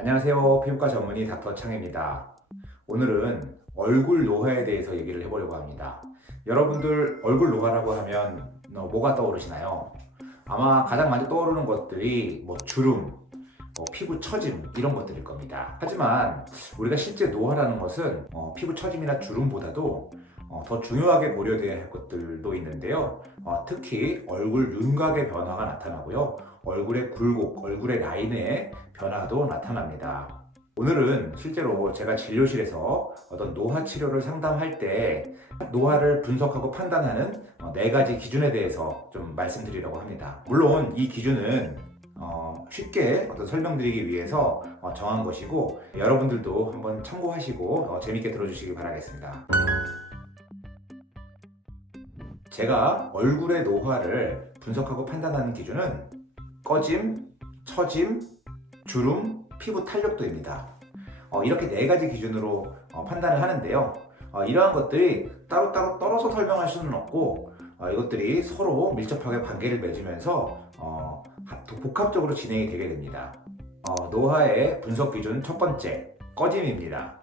안녕하세요. 피부과 전문의 닥터 창입니다. 오늘은 얼굴 노화에 대해서 얘기를 해보려고 합니다. 여러분들 얼굴 노화라고 하면 어, 뭐가 떠오르시나요? 아마 가장 먼저 떠오르는 것들이 뭐 주름, 뭐 피부 처짐 이런 것들일 겁니다. 하지만 우리가 실제 노화라는 것은 어, 피부 처짐이나 주름보다도 어, 더 중요하게 고려돼야 할 것들도 있는데요. 어, 특히 얼굴 윤곽의 변화가 나타나고요. 얼굴의 굴곡, 얼굴의 라인의 변화도 나타납니다. 오늘은 실제로 제가 진료실에서 어떤 노화 치료를 상담할 때 노화를 분석하고 판단하는 어, 네 가지 기준에 대해서 좀 말씀드리려고 합니다. 물론 이 기준은 어, 쉽게 어떤 설명드리기 위해서 어, 정한 것이고 여러분들도 한번 참고하시고 어, 재밌게 들어주시기 바라겠습니다. 제가 얼굴의 노화를 분석하고 판단하는 기준은 꺼짐, 처짐, 주름, 피부 탄력도입니다. 어, 이렇게 네 가지 기준으로 어, 판단을 하는데요. 어, 이러한 것들이 따로따로 떨어서 설명할 수는 없고 어, 이것들이 서로 밀접하게 관계를 맺으면서 어, 하- 복합적으로 진행이 되게 됩니다. 어, 노화의 분석 기준 첫 번째, 꺼짐입니다.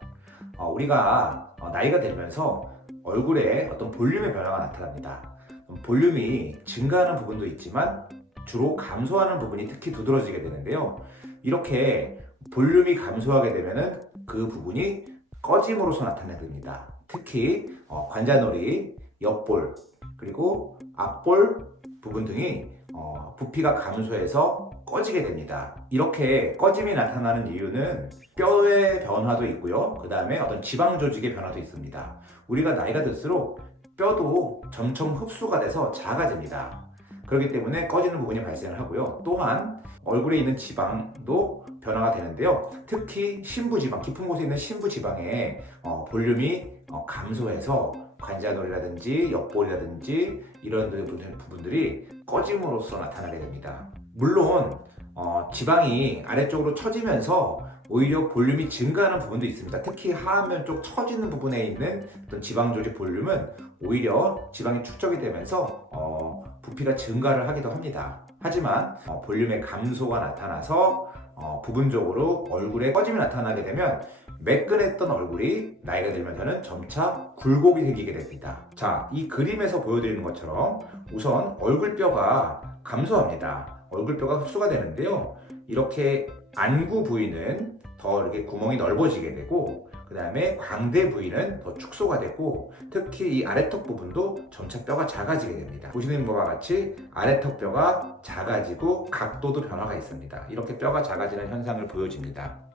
어, 우리가 어, 나이가 들면서 얼굴에 어떤 볼륨의 변화가 나타납니다. 음, 볼륨이 증가하는 부분도 있지만 주로 감소하는 부분이 특히 두드러지게 되는데요. 이렇게 볼륨이 감소하게 되면은 그 부분이 꺼짐으로서 나타나게 됩니다. 특히 어, 관자놀이, 옆볼, 그리고 앞볼 부분 등이 어, 부피가 감소해서 꺼지게 됩니다. 이렇게 꺼짐이 나타나는 이유는 뼈의 변화도 있고요. 그 다음에 어떤 지방 조직의 변화도 있습니다. 우리가 나이가 들수록 뼈도 점점 흡수가 돼서 작아집니다. 그렇기 때문에 꺼지는 부분이 발생을 하고요. 또한 얼굴에 있는 지방도 변화가 되는데요. 특히 심부지방, 깊은 곳에 있는 심부지방의 어, 볼륨이 어, 감소해서 관자놀이라든지 옆볼이라든지 이런 부분- 부분들이 꺼짐으로써 나타나게 됩니다. 물론 어, 지방이 아래쪽으로 처지면서 오히려 볼륨이 증가하는 부분도 있습니다. 특히 하안면 쪽 처지는 부분에 있는 어떤 지방 조직 볼륨은 오히려 지방이 축적이 되면서 어, 부피가 증가를 하기도 합니다. 하지만 어, 볼륨의 감소가 나타나서 어, 부분적으로 얼굴에 꺼짐이 나타나게 되면 매끈했던 얼굴이 나이가 들면서는 점차 굴곡이 생기게 됩니다. 자, 이 그림에서 보여드리는 것처럼 우선 얼굴뼈가 감소합니다. 얼굴뼈가 흡수가 되는데요. 이렇게 안구 부위는 더 이렇게 구멍이 넓어지게 되고 그 다음에 광대 부위는 더 축소가 되고 특히 이 아래턱 부분도 점차 뼈가 작아지게 됩니다. 보시는 바와 같이 아래턱 뼈가 작아지고 각도도 변화가 있습니다. 이렇게 뼈가 작아지는 현상을 보여줍니다.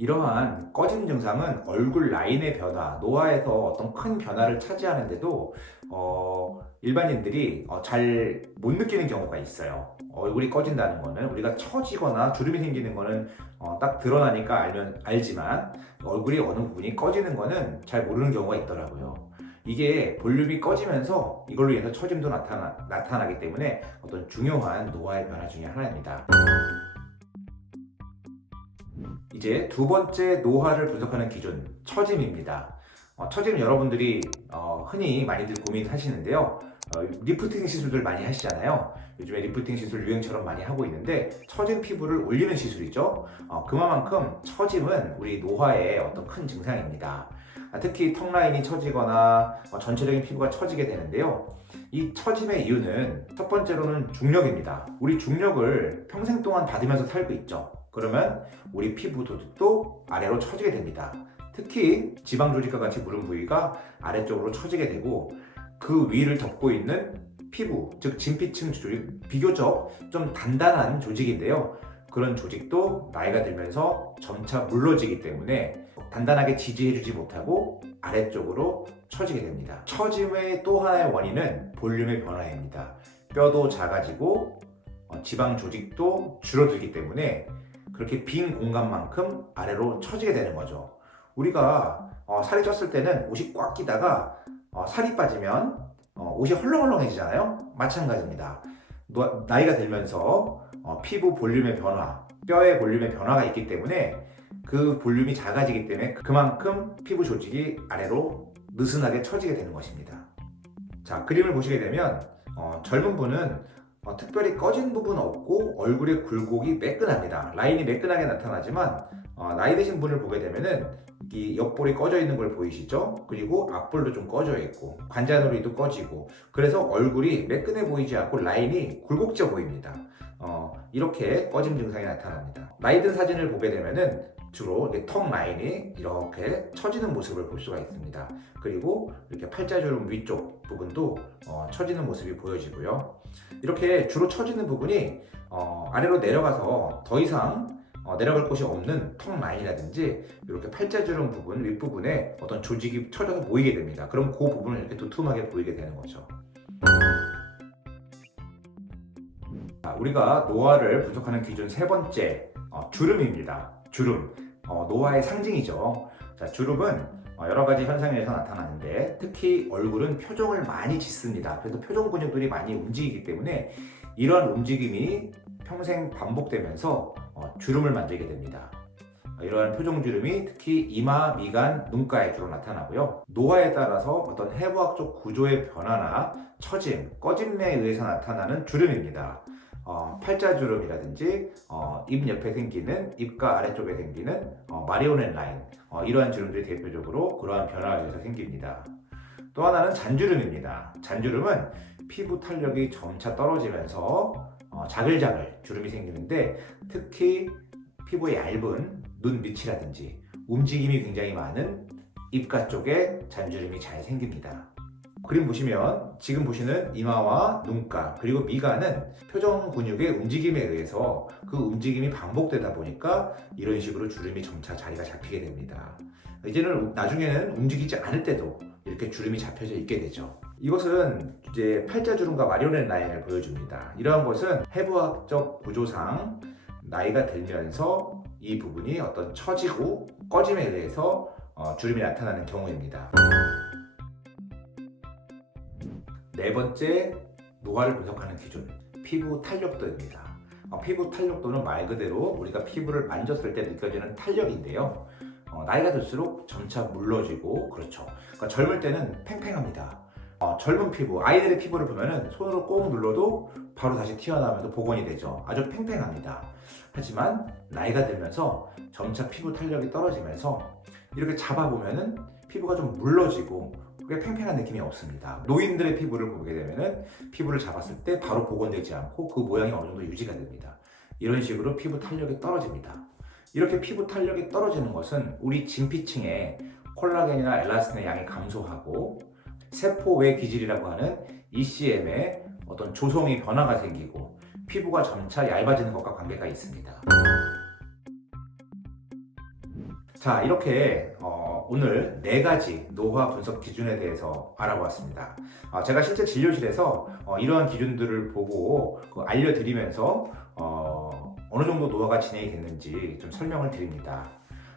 이러한 꺼짐 증상은 얼굴 라인의 변화, 노화에서 어떤 큰 변화를 차지하는데도 어, 일반인들이 어, 잘 못 느끼는 경우가 있어요. 얼굴이 꺼진다는 거는 우리가 처지거나 주름이 생기는 거는 어, 딱 드러나니까 알면 알지만 얼굴이 어느 부분이 꺼지는 거는 잘 모르는 경우가 있더라고요. 이게 볼륨이 꺼지면서 이걸로 인해서 처짐도 나타나, 나타나기 때문에 어떤 중요한 노화의 변화 중에 하나입니다. 이제 두 번째 노화를 분석하는 기준, 처짐입니다. 어, 처짐 여러분들이 어, 흔히 많이들 고민하시는데요. 어, 리프팅 시술들 많이 하시잖아요. 요즘에 리프팅 시술 유행처럼 많이 하고 있는데 처진 피부를 올리는 시술이죠. 어, 그만큼 처짐은 우리 노화의 어떤 큰 증상입니다. 아, 특히 턱 라인이 처지거나 어, 전체적인 피부가 처지게 되는데요. 이 처짐의 이유는 첫 번째로는 중력입니다. 우리 중력을 평생 동안 받으면서 살고 있죠. 그러면 우리 피부 조직도 아래로 처지게 됩니다. 특히 지방 조직과 같이 무른 부위가 아래쪽으로 처지게 되고 그 위를 덮고 있는 피부, 즉 진피층 조직 비교적 좀 단단한 조직인데요. 그런 조직도 나이가 들면서 점차 물러지기 때문에 단단하게 지지해주지 못하고 아래쪽으로 처지게 됩니다. 처짐의 또 하나의 원인은 볼륨의 변화입니다. 뼈도 작아지고 어, 지방 조직도 줄어들기 때문에 그렇게 빈 공간만큼 아래로 처지게 되는 거죠. 우리가 어, 살이 쪘을 때는 옷이 꽉 끼다가 어, 살이 빠지면 어, 옷이 헐렁헐렁해지잖아요. 마찬가지입니다. 노- 나이가 들면서 어, 피부 볼륨의 변화, 뼈의 볼륨의 변화가 있기 때문에 그 볼륨이 작아지기 때문에 그만큼 피부 조직이 아래로 느슨하게 처지게 되는 것입니다. 자, 그림을 보시게 되면 어, 젊은 분은 어, 특별히 꺼진 부분 없고 얼굴의 굴곡이 매끈합니다. 라인이 매끈하게 나타나지만 어, 나이 드신 분을 보게 되면은 이 옆볼이 꺼져 있는 걸 보이시죠? 그리고 앞볼도 좀 꺼져 있고 관자놀이도 꺼지고 그래서 얼굴이 매끈해 보이지 않고 라인이 굴곡져 보입니다. 어, 이렇게 꺼짐 증상이 나타납니다. 나이 든 사진을 보게 되면은 주로 턱 라인이 이렇게 처지는 모습을 볼 수가 있습니다. 그리고 이렇게 팔자주름 위쪽 부분도 어, 처지는 모습이 보여지고요. 이렇게 주로 처지는 부분이 어, 아래로 내려가서 더 이상 어, 내려갈 곳이 없는 턱 라인이라든지 이렇게 팔자주름 부분 윗부분에 어떤 조직이 처져서 보이게 됩니다. 그럼 그 부분을 이렇게 두툼하게 보이게 되는 거죠. 자, 우리가 노화를 분석하는 기준 세 번째 어, 주름입니다. 주름 어, 노화의 상징이죠. 자, 주름은 어, 여러 가지 현상에서 나타나는데 특히 얼굴은 표정을 많이 짓습니다. 그래서 표정 근육들이 많이 움직이기 때문에 이러한 움직임이 평생 반복되면서 어, 주름을 만들게 됩니다. 어, 이러한 표정 주름이 특히 이마, 미간, 눈가에 주로 나타나고요. 노화에 따라서 어떤 해부학적 구조의 변화나 처짐, 꺼짐에 의해서 나타나는 주름입니다. 어, 팔자주름이라든지 어, 입 옆에 생기는 입가 아래쪽에 생기는 어, 마리오넷 라인 어, 이러한 주름들이 대표적으로 그러한 변화에 의해서 생깁니다. 또 하나는 잔주름입니다. 잔주름은 피부 탄력이 점차 떨어지면서 어, 자글자글 주름이 생기는데 특히 피부의 얇은 눈 밑이라든지 움직임이 굉장히 많은 입가 쪽에 잔주름이 잘 생깁니다. 그림 보시면 지금 보시는 이마와 눈가 그리고 미간은 표정 근육의 움직임에 의해서 그 움직임이 반복되다 보니까 이런 식으로 주름이 점차 자리가 잡히게 됩니다. 이제는 나중에는 움직이지 않을 때도 이렇게 주름이 잡혀져 있게 되죠. 이것은 이제 팔자주름과 마리오넷 라인을 보여줍니다. 이러한 것은 해부학적 구조상 나이가 들면서 이 부분이 어떤 처지고 꺼짐에 의해서 어, 주름이 나타나는 경우입니다. 네 번째 노화를 분석하는 기준 피부 탄력도입니다. 어, 피부 탄력도는 말 그대로 우리가 피부를 만졌을 때 느껴지는 탄력인데요. 어, 나이가 들수록 점차 물러지고 그렇죠. 그러니까 젊을 때는 팽팽합니다. 어, 젊은 피부, 아이들의 피부를 보면은 손으로 꼭 눌러도 바로 다시 튀어나오면서 복원이 되죠. 아주 팽팽합니다. 하지만 나이가 들면서 점차 피부 탄력이 떨어지면서 이렇게 잡아보면은 피부가 좀 물러지고 그게 팽팽한 느낌이 없습니다. 노인들의 피부를 보게 되면은 피부를 잡았을 때 바로 복원되지 않고 그 모양이 어느 정도 유지가 됩니다. 이런 식으로 피부 탄력이 떨어집니다. 이렇게 피부 탄력이 떨어지는 것은 우리 진피층에 콜라겐이나 엘라스틴의 양이 감소하고 세포 외 기질이라고 하는 ECM의 어떤 조성이 변화가 생기고 피부가 점차 얇아지는 것과 관계가 있습니다. 자, 이렇게 어, 오늘 네 가지 노화 분석 기준에 대해서 알아보았습니다. 어, 제가 실제 진료실에서 어, 이러한 기준들을 보고 그 알려드리면서 어, 어느 정도 노화가 진행이 됐는지 좀 설명을 드립니다.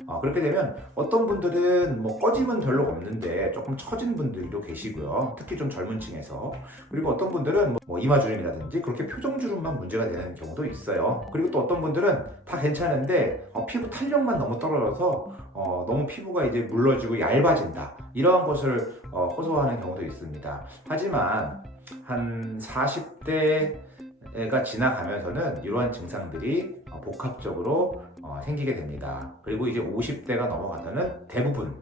어, 그렇게 되면 어떤 분들은 뭐 꺼짐은 별로 없는데 조금 처진 분들도 계시고요. 특히 좀 젊은 층에서. 그리고 어떤 분들은 뭐 이마주름이라든지 그렇게 표정주름만 문제가 되는 경우도 있어요. 그리고 또 어떤 분들은 다 괜찮은데 어, 피부 탄력만 너무 떨어져서 어, 너무 피부가 이제 물러지고 얇아진다. 이러한 것을 어, 호소하는 경우도 있습니다. 하지만 한 40대가 지나가면서는 이러한 증상들이 어, 복합적으로 어, 생기게 됩니다. 그리고 이제 50대가 넘어가서는 대부분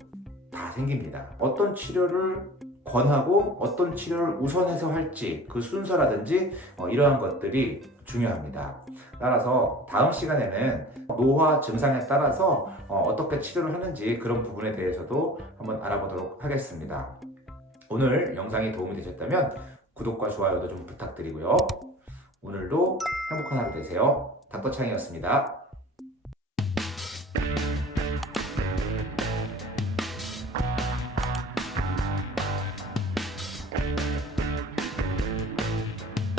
다 생깁니다. 어떤 치료를 권하고 어떤 치료를 우선해서 할지 그 순서라든지 어, 이러한 것들이 중요합니다. 따라서 다음 시간에는 노화 증상에 따라서 어, 떻게 치료를 하는지 그런 부분에 대해서도 한번 알아보도록 하겠습니다. 오늘 영상이 도움이 되셨다면 구독과 좋아요도 좀 부탁드리고요. 오늘도 행복한 하루 되세요. 닥터창이었습니다. Bye.